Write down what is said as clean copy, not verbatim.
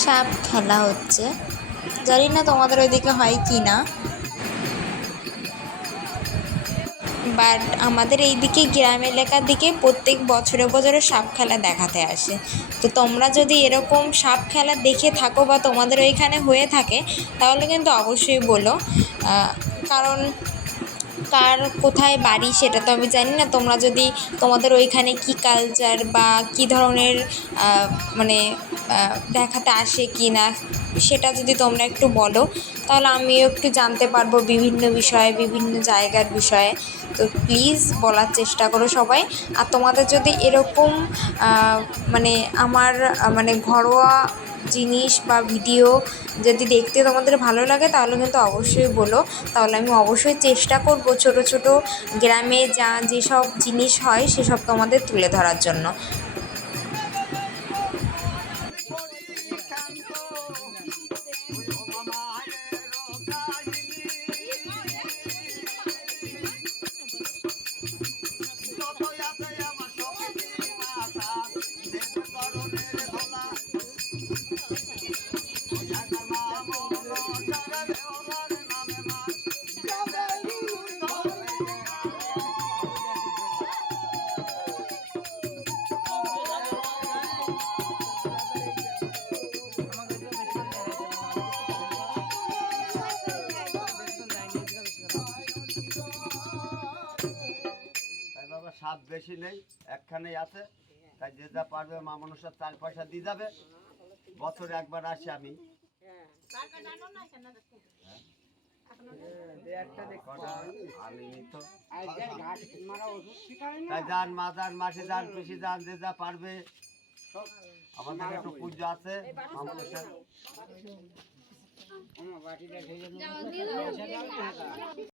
সাপ খেলা হচ্ছে, জানি না তোমাদের ওইদিকে হয় কি না, বাট আমাদের এইদিকে গ্রাম এলাকার দিকে প্রত্যেক বছরে বছরে সাপ খেলা দেখাতে আসে। তো তোমরা যদি এরকম সাপ খেলা দেখে থাকো বা তোমাদের ওইখানে হয়ে থাকে তাহলে কিন্তু অবশ্যই বলো। কারণ কার কোথায় বাড়ি সেটা তো আমি জানি না। তোমরা যদি তোমাদের ওইখানে কি কালচার বা কী ধরনের মানে দেখাতে আসে কি না সেটা যদি তোমরা একটু বলো তাহলে আমিও একটু জানতে পারবো বিভিন্ন বিষয়ে, বিভিন্ন জায়গার বিষয়ে। তো প্লিজ বলার চেষ্টা করো সবাই। আর তোমাদের যদি এরকম মানে আমার মানে ঘরোয়া জিনিস বা ভিডিও যদি দেখতে তোমাদের ভালো লাগে তাহলে কিন্তু অবশ্যই বলো। তাহলে আমি অবশ্যই চেষ্টা করব ছোট ছোট গ্রামে যেসব জিনিস হয় সেসব তোমাদের তুলে ধরার জন্য। সাপ বেশি নেই, একখানেই আছে, তাই যে যা পারবে মা মানুষের 4 পয়সা দিয়ে যাবে। বছরে একবার আসি আমি। তাই যান মা যান মাসি যান পিসি যান যে যা পারবে। আমাদের একটু পুজো আছে মা মানুষের।